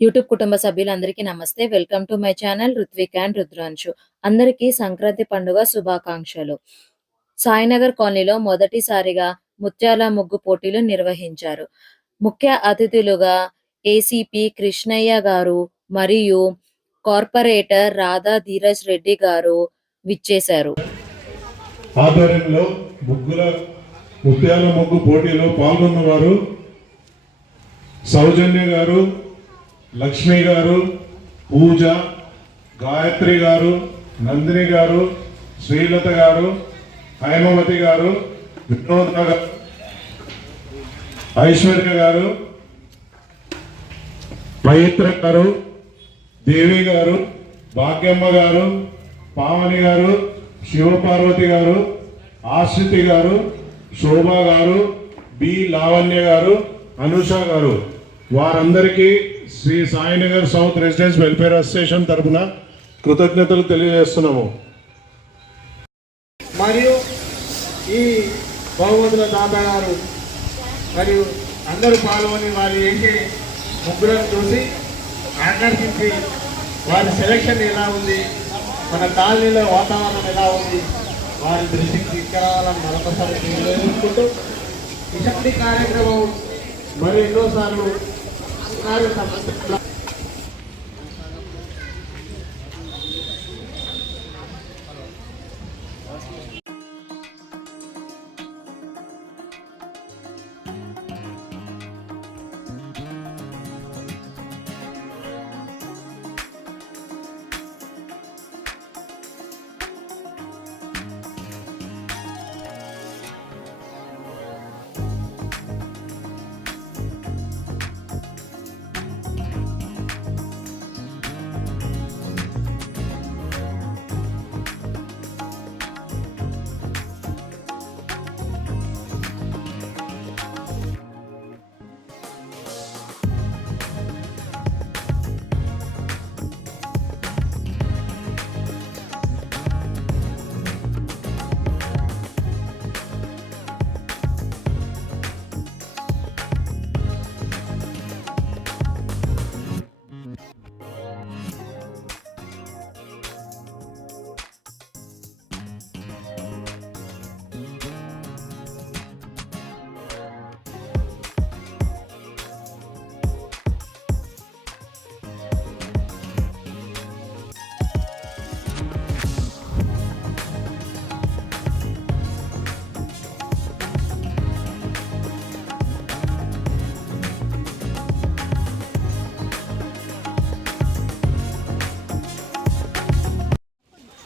YouTube కుటుంబ సభ్యులందరికీ నమస్తే. Welcome to my channel Ruthvik and Rudranshu. అందరికీ సంక్రాంతి పండుగ శుభాకాంక్షలు. సాయినగర్ కాలనీలో మొదటిసారిగా ముత్యాల ముగ్గు పోటీలు నిర్వహించారు. ముఖ్య అతిథులుగా ఏసీపీ కృష్ణయ్య గారు మరియు కార్పొరేటర్ రాధా ధీరజ్ రెడ్డి గారు విచ్చేశారు. ఆధ్వర్యంలో ముత్యాల ముగ్గు పోటీలో పాల్గొన్నవారు సౌజన్య గారు, లక్ష్మి గారు, పూజ, గాయత్రి గారు, నందిని గారు, శ్రీలత గారు, హైమవతి గారు, వినోద గారు, ఐశ్వర్య గారు, పవిత్ర గారు, దేవి గారు, భాగ్యమ్మ గారు, పావని గారు, శివపార్వతి గారు, ఆశ్రితి గారు, శోభ గారు, బి లావణ్య గారు, అనుష గారు, వారందరికీ Shri Sainagar south residence welfare association తరఫున కృతజ్ఞతలు తెలియజేస్తున్నాము. మరియు ఈ బహుమతుల దాదా గారు మరియు అందరూ పాల్గొని వారు వేసే ముగ్గులను చూసి ఆకర్షించి వారి సెలక్షన్ ఎలా ఉంది, మన కాలనీలో వాతావరణం ఎలా ఉంది, వారి దృష్టికి తీసుకురావాలని మరొకసారి తెలియజేసుకుంటూ ఇటువంటి కార్యక్రమం మరి ఎన్నోసార్లు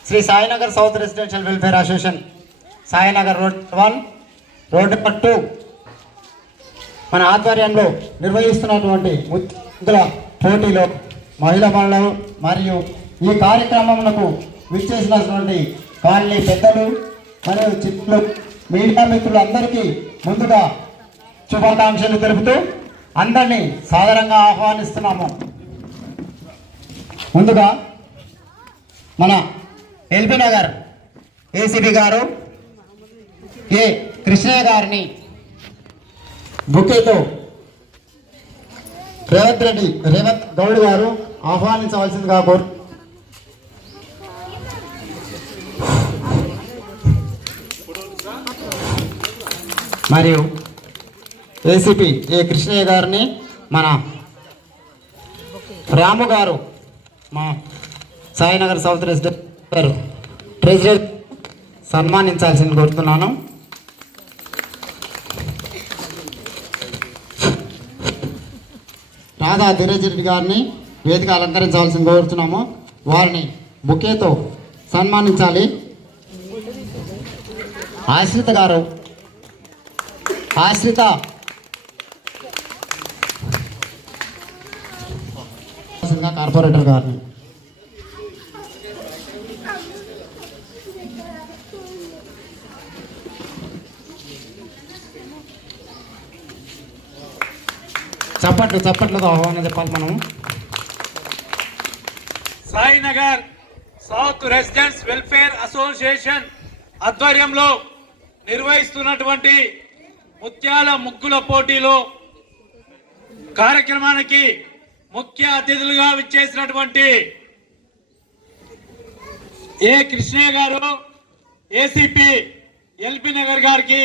Shri Sainagar south residential welfare association Sainagar road 1 road number 2 మన ఆధ్వర్యంలో నిర్వహిస్తున్నటువంటి ముగ్గుల పోటీలో మహిళా మండలం మరియు ఈ కార్యక్రమములకు విచ్చేసినటువంటి కాలనీ పెద్దలు మరియు చిత్రులు మీడియా మిత్రులు అందరికీ ముందుగా శుభాకాంక్షలు తెలుపుతూ అందరినీ సాదరంగా ఆహ్వానిస్తున్నాము. ముందుగా మన ఎల్బీ నగర్ ఏసీబీ గారు ఏ కృష్ణయ్య గారిని బుకేతో రేవంత్ గౌడ్ గారు ఆహ్వానించవలసిందిగా కోరు. మరియు ఏసీపీ ఏ కృష్ణయ్య గారిని మన రాము గారు మా సాయినగర్ సౌత్ రెసిడెంట్ ప్రెసిడెంట్ సన్మానించాల్సింది కోరుతున్నాను. రాధా ధీరజ్ రెడ్డి గారిని వేదిక అలంకరించవలసింది కోరుతున్నాము. వారిని బుకేతో సన్మానించాలి. ఆశ్రిత గారు కార్పొరేటర్ గారిని చప్పట్లతో ఆహ్వానం చెప్పాలి. మనం Sainagar south residence welfare association ఆధ్వర్యంలో నిర్వహిస్తున్నటువంటి ముత్యాల ముగ్గుల పోటీలో కార్యక్రమానికి ముఖ్య అతిథులుగా విచ్చేసినటువంటి ఏ కృష్ణయ్య గారు, ఏసీపీ ఎల్బీ నగర్ గారికి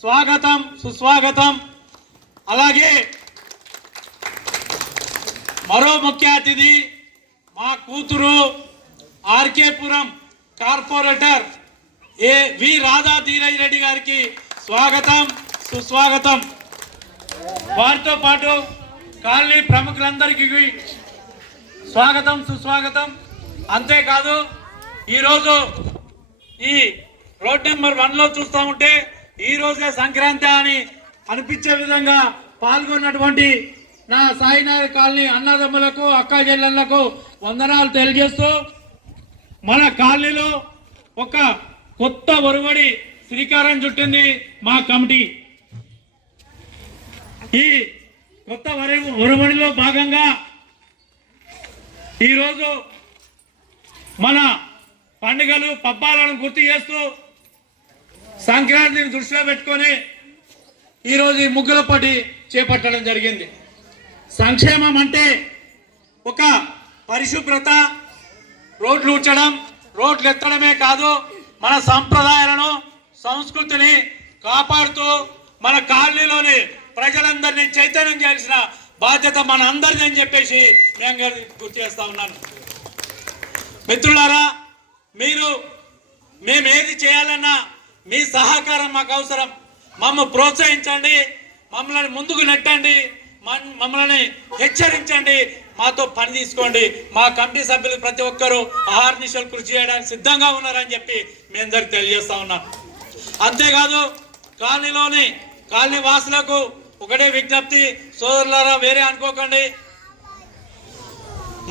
స్వాగతం, సుస్వాగతం. అలాగే మరో ముఖ్య అతిథి మా కూతురు ఆర్కేపురం కార్పొరేటర్ వి రాధా ధీరజ్ రెడ్డి గారికి స్వాగతం, సుస్వాగతం. వారితో పాటు కాలనీ ప్రముఖులందరికీ స్వాగతం, సుస్వాగతం. అంతేకాదు ఈరోజు ఈ రోడ్ నెంబర్ 1లో చూస్తూ ఉంటే ఈ రోజే సంక్రాంతి అని అనిపించే విధంగా పాల్గొన్నటువంటి నా సాయినగర్ కాలనీ అన్నదమ్ములకు, అక్క చెల్లెళ్లకు వందనాలు తెలియజేస్తూ మన కాలనీలో ఒక కొత్త ఒరవడి శ్రీకారం చుట్టింది మా కమిటీ. ఈ కొత్త ఒరవడిలో భాగంగా ఈరోజు మన పండుగలు పబ్బాలను గుర్తు చేస్తూ సంక్రాంతిని దృష్టిలో పెట్టుకొని ఈరోజు ఈ ముగ్గుల పోటీ చేపట్టడం జరిగింది. సంక్షేమం అంటే ఒక పరిశుభ్రత, రోడ్లు ఉంచడం, రోడ్లు ఎత్తడమే కాదు, మన సంప్రదాయాలను, సంస్కృతిని కాపాడుతూ మన కాలనీలోని ప్రజలందరినీ చైతన్యం చేయాల్సిన బాధ్యత మన అందరిది అని చెప్పేసి మేము గుర్తు చేస్తా ఉన్నాను. మిత్రులారా, మేము ఏది చేయాలన్నా మీ సహకారం మాకు అవసరం. మమ్మల్ని ప్రోత్సహించండి, మమ్మల్ని ముందుకు నెట్టండి, మమ్మల్ని హెచ్చరించండి, మాతో పని తీసుకోండి. మా కమిటీ సభ్యులు ప్రతి ఒక్కరూ అహర్నిశలు కృషి చేయడానికి సిద్ధంగా ఉన్నారని చెప్పి మీ అందరికి తెలియజేస్తా ఉన్నాం. అంతేకాదు కాలనీ వాసులకు ఒకటే విజ్ఞప్తి, సోదరులారా, వేరే అనుకోకండి.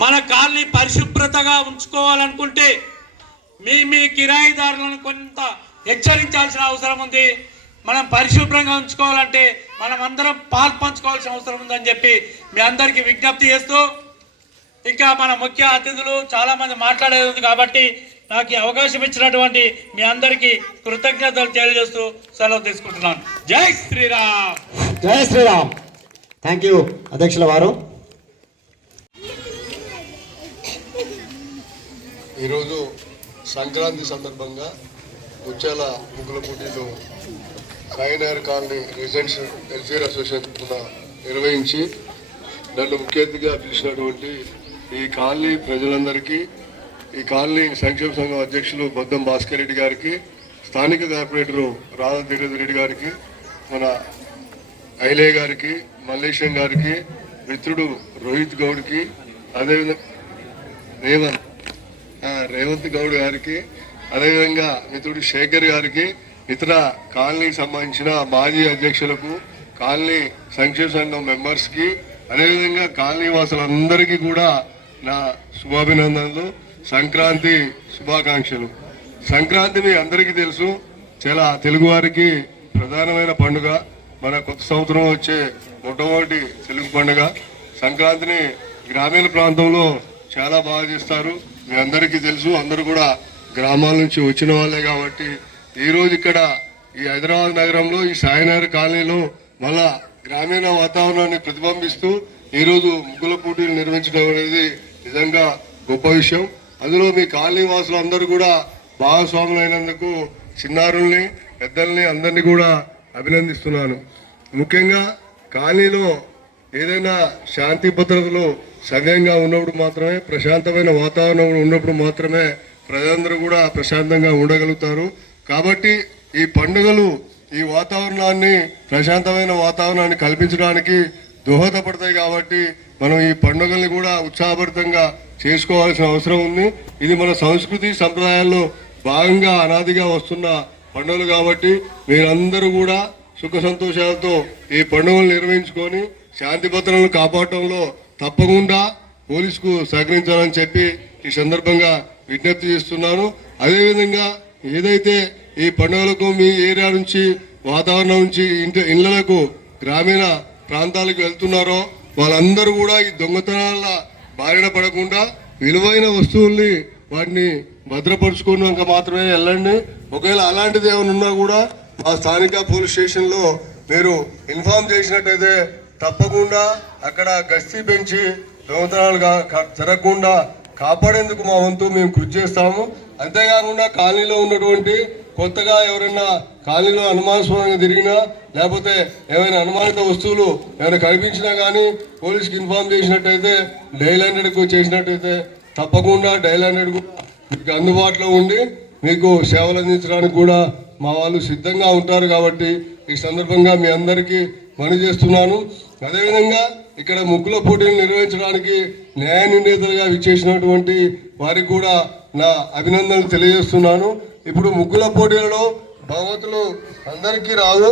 మన కాలనీ పరిశుభ్రతగా ఉంచుకోవాలనుకుంటే మీ కిరాయిదారులను కొంత హెచ్చరించాల్సిన అవసరం ఉంది. మనం పరిశుభ్రంగా ఉంచుకోవాలంటే మనం అందరం పాల్పంచుకోవాల్సిన అవసరం ఉందని చెప్పి మీ అందరికీ విజ్ఞప్తి చేస్తూ, ఇంకా మన ముఖ్య అతిథులు చాలా మంది మాట్లాడేది ఉంది కాబట్టి నాకు ఈ అవకాశం ఇచ్చినటువంటి మీ అందరికీ కృతజ్ఞతలు తెలియజేస్తూ సెలవు తీసుకుంటున్నాను. జై శ్రీరామ్. జై శ్రీరామ్. థ్యాంక్ యూ అధ్యక్షుల వారు. ఈరోజు సంక్రాంతి సందర్భంగా ముత్యాల ముగ్గుల పోటీలు Sainagar colony residents welfare association కూడా నిర్వహించి నన్ను ముఖ్య అతిథిగా పిలిచినటువంటి ఈ కాలనీ ప్రజలందరికీ, ఈ కాలనీ సంక్షేమ సంఘం అధ్యక్షులు బొద్దం భాస్కర్ రెడ్డి గారికి, స్థానిక కార్పొరేటరు రాధా ధీరజ్ రెడ్డి గారికి, మన ఐలే గారికి, మల్లేశం గారికి, మిత్రుడు రోహిత్ గౌడ్కి, అదేవిధంగా రేవంత్ గౌడ్ గారికి, అదేవిధంగా మిత్రుడు శేఖర్ గారికి, ఇతర కాలనీకి సంబంధించిన మాజీ అధ్యక్షులకు, కాలనీ సంక్షేమ సంఘం మెంబర్స్కి, అదేవిధంగా కాలనీ వాసులందరికీ కూడా నా శుభాభినందనలు, సంక్రాంతి శుభాకాంక్షలు. సంక్రాంతి మీ అందరికీ తెలుసు, చాలా తెలుగువారికి ప్రధానమైన పండుగ. మన కొత్త సంవత్సరం వచ్చే మొట్టమొదటి తెలుగు పండుగ సంక్రాంతిని గ్రామీణ ప్రాంతంలో చాలా బాగా చేస్తారు. మీ అందరికీ తెలుసు, అందరూ కూడా గ్రామాల నుంచి వచ్చిన వాళ్ళే కాబట్టి ఈరోజు ఇక్కడ ఈ హైదరాబాద్ నగరంలో ఈ సాయినగర్ కాలనీలో మళ్ళా గ్రామీణ వాతావరణాన్ని ప్రతిబింబిస్తూ ఈరోజు ముగ్గుల పోటీలు నిర్వహించడం అనేది నిజంగా గొప్ప విషయం. అందులో మీ కాలనీ వాసులు అందరూ కూడా భాగస్వాములైనందుకు చిన్నారుల్ని, పెద్దల్ని అందరినీ కూడా అభినందిస్తున్నాను. ముఖ్యంగా కాలనీలో ఏదైనా శాంతి భద్రతలు సవ్యంగా ఉన్నప్పుడు మాత్రమే, ప్రశాంతమైన వాతావరణం ఉన్నప్పుడు మాత్రమే ప్రజలందరూ కూడా ప్రశాంతంగా ఉండగలుగుతారు. కాబట్టి ఈ పండుగలు ఈ వాతావరణాన్ని, ప్రశాంతమైన వాతావరణాన్ని కల్పించడానికి దోహదపడతాయి. కాబట్టి మనం ఈ పండుగల్ని కూడా ఉత్సాహభరితంగా చేసుకోవాల్సిన అవసరం ఉంది. ఇది మన సంస్కృతి సంప్రదాయాల్లో భాగంగా అనాదిగా వస్తున్న పండుగలు కాబట్టి మీరందరూ కూడా సుఖ సంతోషాలతో ఈ పండుగలు నిర్వహించుకొని శాంతి భద్రతలను కాపాడటంలో తప్పకుండా పోలీసుకు సహకరించాలని చెప్పి ఈ సందర్భంగా విజ్ఞప్తి చేస్తున్నాను. అదేవిధంగా ఏదైతే ఈ పండుగలకు మీ ఏరియా నుంచి, వాతావరణం నుంచి ఇళ్లకు, గ్రామీణ ప్రాంతాలకు వెళ్తున్నారో వాళ్ళందరూ కూడా ఈ దొంగతనాల బారిన పడకుండా విలువైన వస్తువుల్ని వాటిని భద్రపరుచుకున్నాక మాత్రమే వెళ్ళండి. ఒకవేళ అలాంటిది ఏమైనా ఉన్నా కూడా మా స్థానిక పోలీస్ స్టేషన్లో మీరు ఇన్ఫార్మ్ చేసినట్టయితే తప్పకుండా అక్కడ గస్తీ పెంచి దొంగతనాలు జరగకుండా కాపాడేందుకు మా వంతు మేము కృషి చేస్తాము. అంతేకాకుండా కాలనీలో ఉన్నటువంటి కొత్తగా ఎవరైనా కాలనీలో అనుమానాస్పదంగా తిరిగినా లేకపోతే ఏమైనా అనుమానిత వస్తువులు ఏమైనా కనిపించినా కానీ పోలీస్కి ఇన్ఫార్మ్ చేసినట్టయితే డైల్ 100కు చేసినట్టయితే తప్పకుండా డైల్ 100 కూడా మీకు అందుబాటులో ఉండి మీకు సేవలు అందించడానికి కూడా మా వాళ్ళు సిద్ధంగా ఉంటారు. కాబట్టి ఈ సందర్భంగా మీ అందరికీ మనవి చేస్తున్నాను. అదేవిధంగా ఇక్కడ ముగ్గుల పోటీలు నిర్వహించడానికి న్యాయ నిర్ణేతలుగా విచ్చేసినటువంటి వారికి కూడా నా అభినందనలు తెలియజేస్తున్నాను. ఇప్పుడు ముగ్గుల పోటీలలో బహుమతులు అందరికీ రాదు.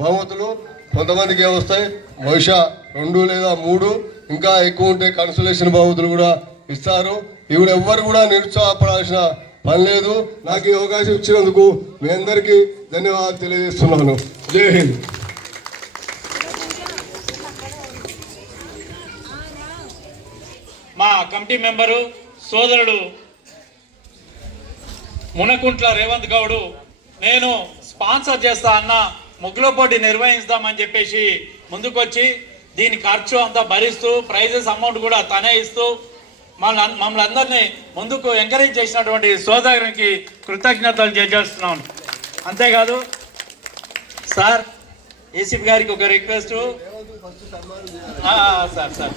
బహుమతులు కొంతమందికి వస్తాయి, బహుశా 2 లేదా 3 ఇంకా ఎక్కువ ఉంటే కన్సలేషన్ బహుమతులు కూడా ఇస్తారు. ఇప్పుడు ఎవ్వరు కూడా నిరుత్సాహపడాల్సిన పని లేదు. నాకు ఈ అవకాశం ఇచ్చినందుకు మీ అందరికీ ధన్యవాదాలు తెలియజేస్తున్నాను. జై హింద్. మా కమిటీ మెంబరు సోదరుడు మునకుంట్ల రేవంత్ గౌడ్ నేను స్పాన్సర్ చేస్తా అన్న ముగ్గుల పోటీ నిర్వహిస్తామని చెప్పేసి ముందుకొచ్చి దీని ఖర్చు అంతా భరిస్తూ ప్రైజెస్ అమౌంట్ కూడా తనే ఇస్తూ మమ్మల్ని అందరినీ ముందుకు ఎంకరేజ్ చేసినటువంటి సోదరునికి కృతజ్ఞతలు తెలియజేస్తున్నాను. అంతేకాదు సార్ ఏసీపీ గారికి ఒక రిక్వెస్ట్. సార్ సార్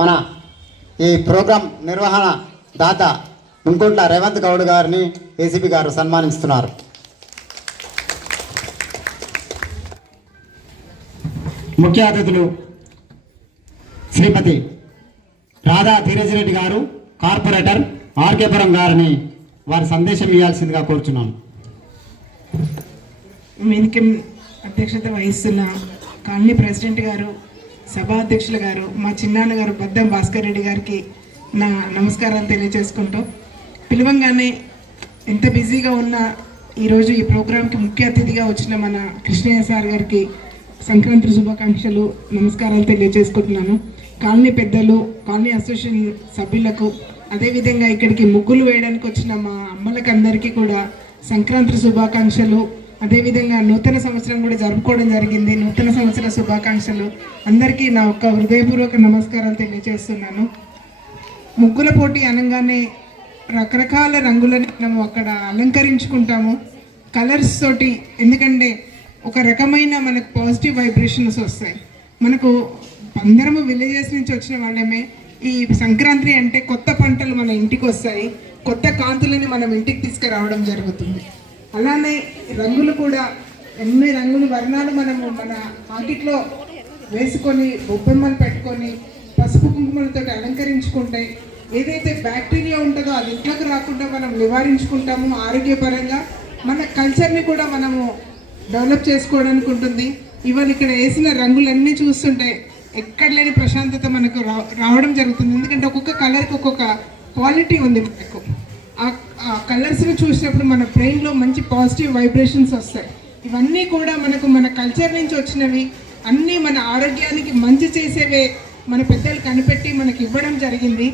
మన ఈ ప్రోగ్రాం నిర్వహణ దాత మునుకుంట్ల రేవంత్ గౌడ్ గారిని ఏసీపీ గారు సన్మానిస్తున్నారు. ముఖ్య అతిథులు శ్రీమతి రాధా ధీరజ్ రెడ్డి గారు, కార్పొరేటర్ ఆర్కేపురం గారిని వారి సందేశం ఇవ్వాల్సిందిగా కోరుచున్నాను. వేదిక అధ్యక్షత వహిస్తున్న కాలనీ ప్రెసిడెంట్ గారు, సభా అధ్యక్షులు గారు, మా చిన్నాన్న గారు బద్దం భాస్కర్ రెడ్డి గారికి నా నమస్కారాలు తెలియజేసుకుంటూ, పిలవంగానే ఎంత బిజీగా ఉన్నా ఈరోజు ఈ ప్రోగ్రాంకి ముఖ్య అతిథిగా వచ్చిన మన కృష్ణయ్య సార్ గారికి సంక్రాంతి శుభాకాంక్షలు, నమస్కారాలు తెలియజేసుకుంటున్నాను. కాలనీ పెద్దలు, కాలనీ అసోసియేషన్ సభ్యులకు, అదేవిధంగా ఇక్కడికి ముగ్గులు వేయడానికి వచ్చిన మా అమ్మలకు అందరికీ కూడా సంక్రాంతి శుభాకాంక్షలు. అదేవిధంగా నూతన సంవత్సరం కూడా జరుపుకోవడం జరిగింది. నూతన సంవత్సర శుభాకాంక్షలు. అందరికీ నా యొక్క హృదయపూర్వక నమస్కారాలు తెలియజేస్తున్నాను. ముగ్గుల పోటీ అనగానే రకరకాల రంగులను మనము అక్కడ అలంకరించుకుంటాము కలర్స్ తోటి. ఎందుకంటే ఒక రకమైన మనకు పాజిటివ్ వైబ్రేషన్స్ వస్తాయి. మనకు అందరము విలేజెస్ నుంచి వచ్చిన వాళ్ళమే. ఈ సంక్రాంతి అంటే కొత్త పంటలు మన ఇంటికి వస్తాయి, కొత్త కాంతులని మనం ఇంటికి తీసుకురావడం జరుగుతుంది. అలానే రంగులు కూడా ఎన్ని రంగులు వర్ణాలు మనము మన ఆకిట్లో వేసుకొని బొబ్బెమ్మలు పెట్టుకొని పసుపు కుంకుమలతో అలంకరించుకుంటే ఏదైతే బ్యాక్టీరియా ఉంటుందో అది ఇంట్లోకి రాకుండా మనం నివారించుకుంటాము. ఆరోగ్యపరంగా మన కల్చర్ని కూడా మనము డెవలప్ చేసుకోవడానికి ఉంటుంది. ఇవాళ ఇక్కడ వేసిన రంగులన్నీ చూస్తుంటే ఎక్కడ లేని ప్రశాంతత మనకు రావడం జరుగుతుంది. ఎందుకంటే ఒక్కొక్క కలర్కి ఒక్కొక్క క్వాలిటీ ఉంది. మనకు ఆ కలర్స్ని చూసినప్పుడు మన బ్రెయిన్లో మంచి పాజిటివ్ వైబ్రేషన్స్ వస్తాయి. ఇవన్నీ కూడా మనకు మన కల్చర్ నుంచి వచ్చినవి, అన్నీ మన ఆరోగ్యానికి మంచి చేసేవే మన పెద్దలు కనిపెట్టి మనకి ఇవ్వడం జరిగింది.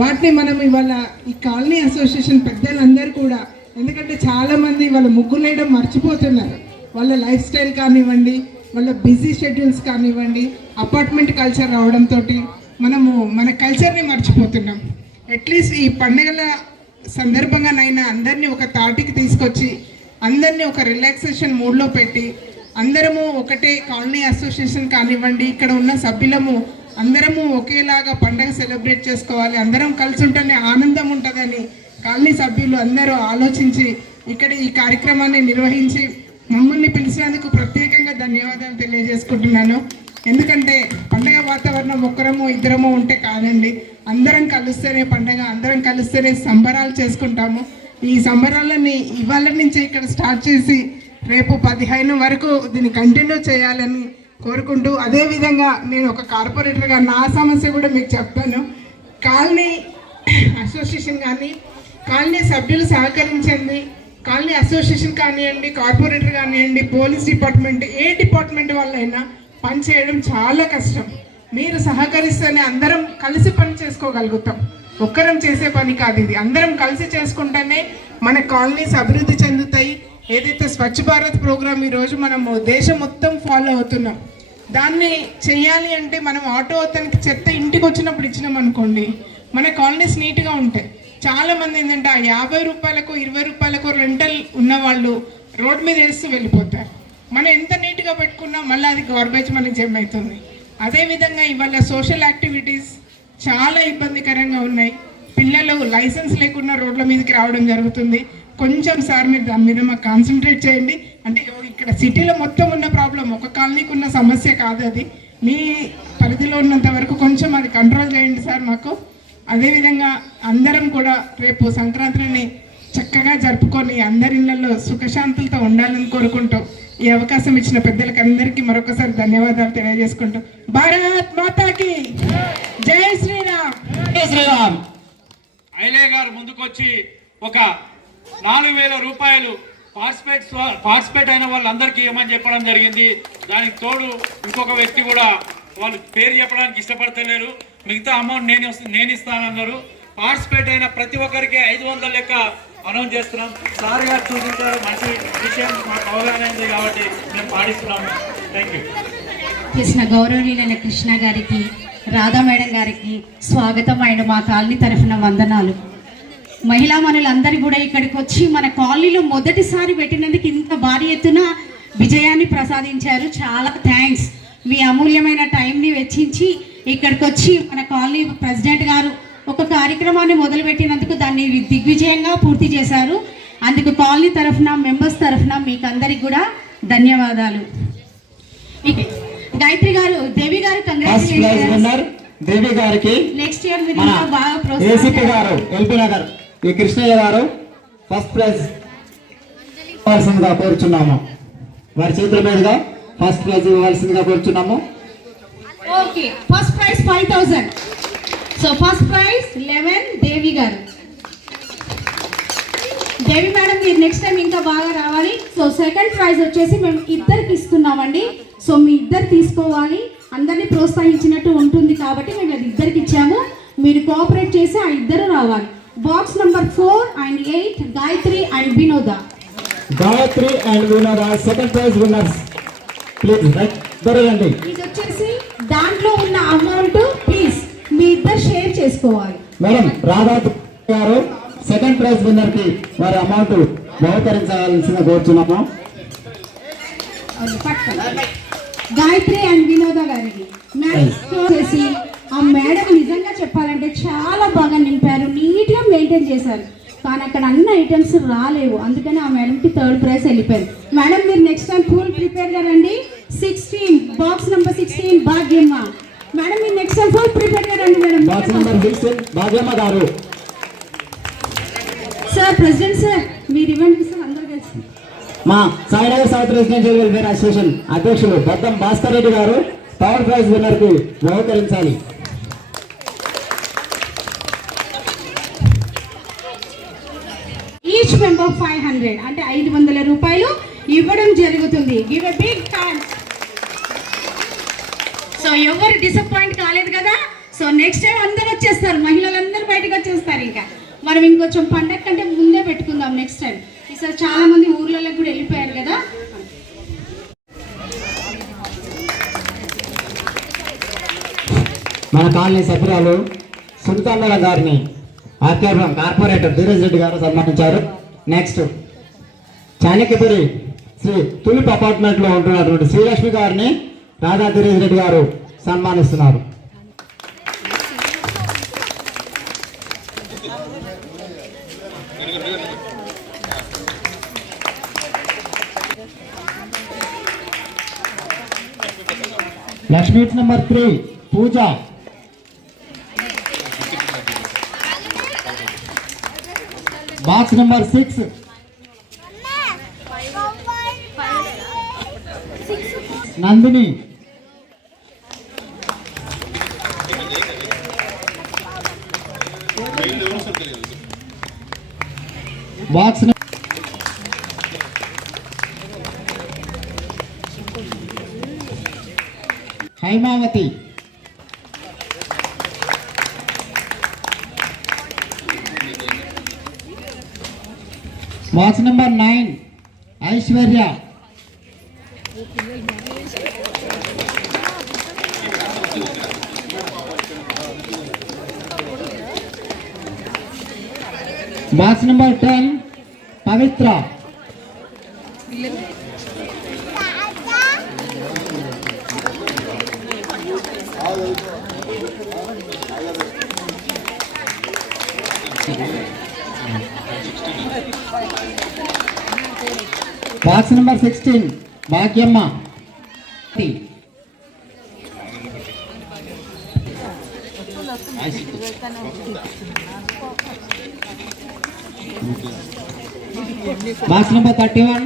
వాటిని మనం ఇవాళ ఈ కాలనీ అసోసియేషన్ పెద్దలందరూ కూడా, ఎందుకంటే చాలామంది వాళ్ళ ముగ్గులు వేయడం మర్చిపోతున్నారు. వాళ్ళ లైఫ్ స్టైల్ కానివ్వండి, వాళ్ళ బిజీ షెడ్యూల్స్ కానివ్వండి, అపార్ట్మెంట్ కల్చర్ రావడంతో మనము మన కల్చర్ని మర్చిపోతున్నాం. అట్లీస్ట్ ఈ పండుగల సందర్భంగానైనా అందరినీ ఒక తాటికి తీసుకొచ్చి అందరినీ ఒక రిలాక్సేషన్ మూడ్లో పెట్టి అందరము ఒకటే కాలనీ అసోసియేషన్ కానివ్వండి, ఇక్కడ ఉన్న సభ్యులము అందరము ఒకేలాగా పండుగ సెలబ్రేట్ చేసుకోవాలి, అందరం కలిసి ఉంటేనే ఆనందం ఉంటుందని కాలనీ సభ్యులు అందరూ ఆలోచించి ఇక్కడ ఈ కార్యక్రమాన్ని నిర్వహించి మమ్మల్ని పిలిచినందుకు ప్రత్యేకంగా ధన్యవాదాలు తెలియజేసుకుంటున్నాను. ఎందుకంటే పండగ వాతావరణం ఒక్కరమో ఇద్దరమో ఉంటే కాదండి, అందరం కలిస్తేనే పండగ, అందరం కలిస్తేనే సంబరాలు చేసుకుంటాము. ఈ సంబరాలని ఇవాళ నుంచి ఇక్కడ స్టార్ట్ చేసి రేపు 15 వరకు దీన్ని కంటిన్యూ చేయాలని కోరుకుంటూ, అదేవిధంగా నేను ఒక కార్పొరేటర్గా నా సమస్య కూడా మీకు చెప్తాను. కాలనీ అసోసియేషన్ కానీ కాలనీ సభ్యులు సహకరించండి. కాలనీ అసోసియేషన్ కానివ్వండి, కార్పొరేటర్ కానివ్వండి, పోలీస్ డిపార్ట్మెంట్, ఏ డిపార్ట్మెంట్ వాళ్ళైనా పని చేయడం చాలా కష్టం. మీరు సహకరిస్తేనే అందరం కలిసి పని చేసుకోగలుగుతాం. ఒక్కరం చేసే పని కాదు ఇది, అందరం కలిసి చేసుకుంటేనే మన కాలనీస్ అభివృద్ధి చెందుతాయి. ఏదైతే స్వచ్ఛ భారత్ ప్రోగ్రామ్ ఈరోజు మనము దేశం మొత్తం ఫాలో అవుతున్నాం. దాన్ని చెయ్యాలి అంటే మనం ఆటో అతనికి చెత్త ఇంటికి వచ్చినప్పుడు ఇచ్చినాం అనుకోండి, మన కాలనీస్ నీట్గా ఉంటాయి. చాలామంది ఏంటంటే ఆ 50 రూపాయలకు 20 రూపాయలకు రెంటల్ ఉన్న వాళ్ళు రోడ్ మీద వేస్తూ వెళ్ళిపోతారు. మనం ఎంత నీట్గా పెట్టుకున్నా మళ్ళీ అది గార్బేజ్ మనకి జమ అవుతుంది. అదేవిధంగా ఇవాళ సోషల్ యాక్టివిటీస్ చాలా ఇబ్బందికరంగా ఉన్నాయి. పిల్లలు లైసెన్స్ లేకుండా రోడ్ల మీదకి రావడం జరుగుతుంది. కొంచెం సార్ మీరు దాని మీద మాకు కాన్సన్ట్రేట్ చేయండి. అంటే ఇక్కడ సిటీలో మొత్తం ఉన్న ప్రాబ్లం, ఒక కాలనీకి ఉన్న సమస్య కాదు అది. మీ పరిధిలో ఉన్నంత వరకు కొంచెం అది కంట్రోల్ చేయండి సార్ మాకు. అదేవిధంగా అందరం కూడా రేపు సంక్రాంతిని చక్కగా జరుపుకొని అందరి ఇళ్లలో సుఖశాంతులతో ఉండాలని కోరుకుంటూ ఈ అవకాశం ఇచ్చిన పెద్దలకు అందరికీ మరొకసారి ధన్యవాదాలు తెలియజేసుకుంటూ భారత్ మాతాకి జై శ్రీరామ్. జై శ్రీరామ్. ఐలే గారు ముందుకొచ్చి ఒక 4,000 రూపాయలు పార్టిసిపేట్ అయిన వాళ్ళందరికీ ఇవ్వమని చెప్పడం జరిగింది. దానికి తోడు ఇంకొక వ్యక్తి కూడా వాళ్ళు పేరు చెప్పడానికి ఇష్టపడతలేరు, మిగతా అమౌంట్ నేను ఇస్తానన్నారు. పార్టిసిపేట్ అయిన ప్రతి ఒక్కరికి 500 లెక్క అనౌన్స్ చేస్తున్నాం. సార్ గారు చూపించారు, మంచి విషయం మాకు అవగాహన ఉంది కాబట్టి మేము పాటిస్తున్నాము. Thank you. చేసిన గౌరవనీయులైన కృష్ణ గారికి, రాధా మేడం గారికి స్వాగతం. ఆయన మా కాలనీ తరఫున వందనాలు. మహిళా మనులందరూ కూడా ఇక్కడికి వచ్చి మన కాలనీలో మొదటిసారి పెట్టినందుకు ఇంత భారీ ఎత్తున విజయాన్ని ప్రసాదించారు. చాలా థ్యాంక్స్. మీ అమూల్యమైన టైంని వెచ్చించి ఇక్కడికి వచ్చి మన కాలనీ ప్రెసిడెంట్ గారు ఒక కార్యక్రమాన్ని మొదలుపెట్టినందుకు దాన్ని దిగ్విజయంగా పూర్తి చేశారు. అందుకు కాలనీ తరఫున, మెంబర్స్ తరఫున మీకు అందరికి కూడా ధన్యవాదాలు. గాయత్రి గారు, దేవి గారు కంగ్రాచులేషన్స్. దేవి గారికి నెక్స్ట్ ఇయర్ మీరు ఇంకా బాగా ఏసీపీ గారు, ఎల్పీ నగర్ ఈ కృష్ణయ్య గారు ఫస్ట్ ప్రైజ్ ఇవ్వాల్సిందిగా కోరుచున్నాము. వారి చేతుల మీదుగా ఫస్ట్ ప్రైజ్ ఇవ్వాల్సిందిగా కోరుచున్నాము. Okay, first prize 5,000. So first prize 11 దేవి గారు. దేవి మేడం మీరు నెక్స్ట్ టైం ఇంకా బాగా రావాలి. సో సెకండ్ ప్రైజ్ వచ్చేసి మేము ఇద్దరికి ఇస్తున్నామండి. సో మీ ఇద్దరు తీసుకోవాలి, అందరినీ ప్రోత్సహించినట్టు ఉంటుంది కాబట్టి మేము అది ఇద్దరికి ఇచ్చాము. మీరు కోఆపరేట్ చేసి ఆ ఇద్దరు రావాలి. Box number 4 and 8 Gayatri and వినోద. గాయత్రి అండ్ వినోద సెకండ్ ప్రైజ్ విన్నర్స్. ప్లీజ్ రండి. ఇది వచ్చేసి దాంట్లో ఉన్న అమౌంట్ ప్లీజ్ మీ ఇద్దరు షేర్ చేసుకోవాలి. మేడం రాధా గారు సెకండ్ ప్రైజ్ విన్నర్ కి వారి అమౌంట్ బహుకరించాల్సిందిగా కోరుచున్నాము. గాయత్రి అండ్ వినోద గారికి చేసి ఆ మేడం నిజంగా చెప్పాలంటే చాలా బాగా నింపారు, నీట్ గా మెయింటైన్ చేశారు. కానీ అక్కడ అన్ని ఐటమ్స్ రాలేవు, అందుకని ఆ మేడంకి థర్డ్ ప్రైజ్ వెళ్ళిపోయారు. మేడం మీరు నెక్స్ట్ టైం ఫుల్ ప్రిపేర్ గా రండి. 16 బాక్స్ నెంబర్ 16 భాగ్యమ్మ. మేడం మీరు నెక్స్ట్ టైం ఫుల్ ప్రిపేర్ గా రండి మేడం. బాక్స్ నెంబర్ 16 భాగ్యమ్మ గారు. సార్ ప్రెసిడెంట్ సార్ మీరు ఇవ్వండి సార్ అందరూ కలిసి. మా Sainagar south residential welfare association అధ్యక్షులు బద్దం భాస్కర్ రెడ్డి గారు థర్డ్ ప్రైజ్ విన్నర్ కి బహుకరించాలి. ఈచ్ మెంబర్ 500 అంటే 500 రూపాయలు ఇవ్వడం జరుగుతుంది. Give a big hand. So ఎవరు డిసప్పాయింట్ కాలేదు కదా. సో నెక్స్ట్ టైం అందరూ వచ్చేస్తారు, మహిళలందరూ బయటకు వచ్చేస్తారు. ఇంకా మనం ఇంకొంచెం పండగ కంటే ముందే పెట్టుకుందాం నెక్స్ట్ టైం. ఈసారి చాలా మంది ఊర్లలో కూడా వెళ్ళిపోయారు కదా. మన కాలనీ సభ్యురాలు సుల్తాన్ గారిని ఆర్కేపురం కార్పొరేటర్ ధీరజ్ రెడ్డి గారు సన్మానించారు. Next Chanakyapuri Shri tulip apartment లో ఉంటున్నటువంటి శ్రీలక్ష్మి గారిని రాధా ధీరజ్ రెడ్డి గారు సన్మానిస్తున్నారు. Lakshmi number 3 Pooja. Box number 6 Nandini. Box Haimavathi. Box number 9 Aishwarya. Box number 10 Pavitra. Box number 16 Bhagyamma. Box number 31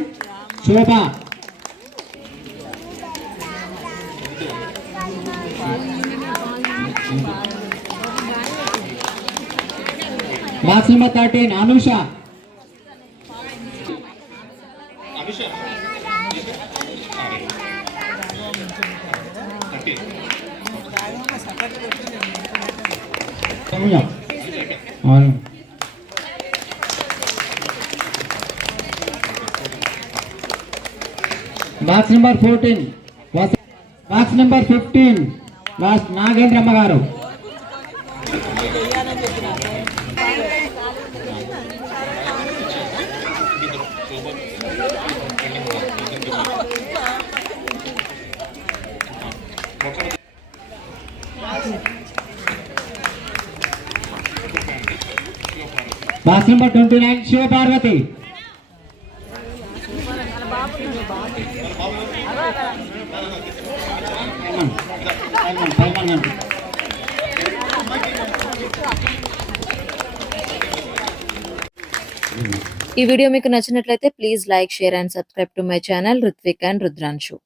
Shobha. Box number 13 Anusha. అవును. Box number 14 box number 15 Nagendramma గారు. Box number 29 Sivaparvathi. ఈ వీడియో మీకు నచ్చినట్లయితే please like, share and subscribe to my channel Ruthvik and రుద్రాంశు.